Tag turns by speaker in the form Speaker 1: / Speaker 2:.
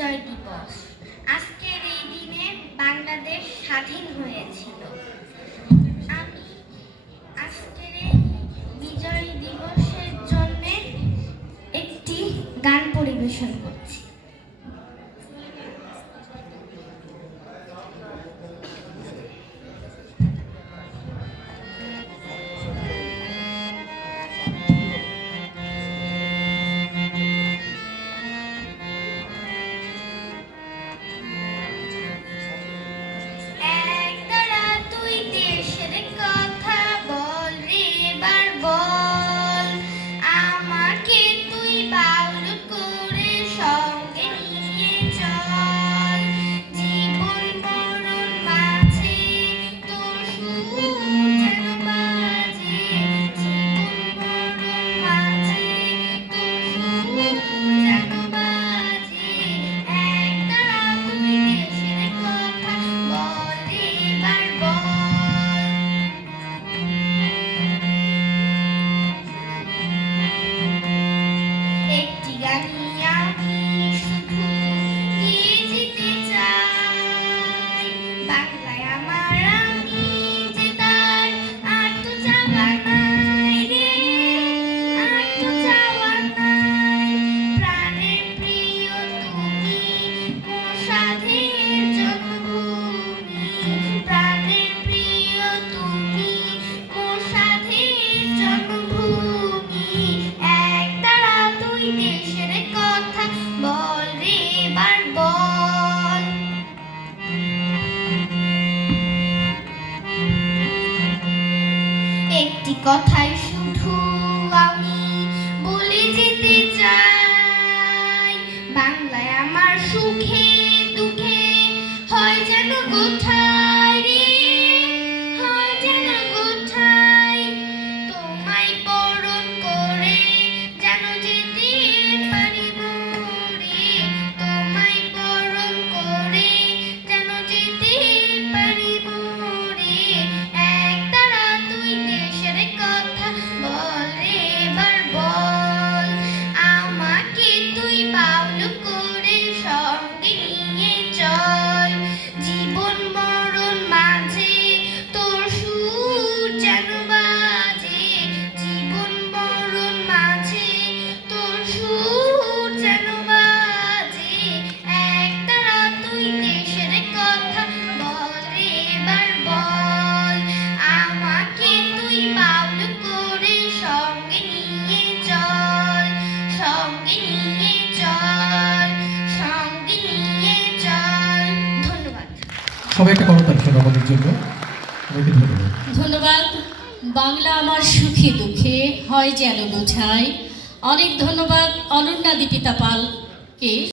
Speaker 1: বিজয় দিবস। আজকের এই দিনে বাংলাদেশ স্বাধীন হয়েছিল। আমি আজকের বিজয় দিবসের জন্য একটি গান পরিবেশন করছি। একটি কথাই শুধু আমি বলে যেতে চাই। বাংলায় আমার সুখে দুঃখে হয় যেন কোথায়
Speaker 2: সবাইকে গণতন্ত্রের আমাদের জন্য। ধন্যবাদ।
Speaker 3: ধন্যবাদ। বাংলা আমার সুখে দুঃখে হয় যেন বোঝায়। অনেক ধন্যবাদ অনন্যা দীপিতা পালকে।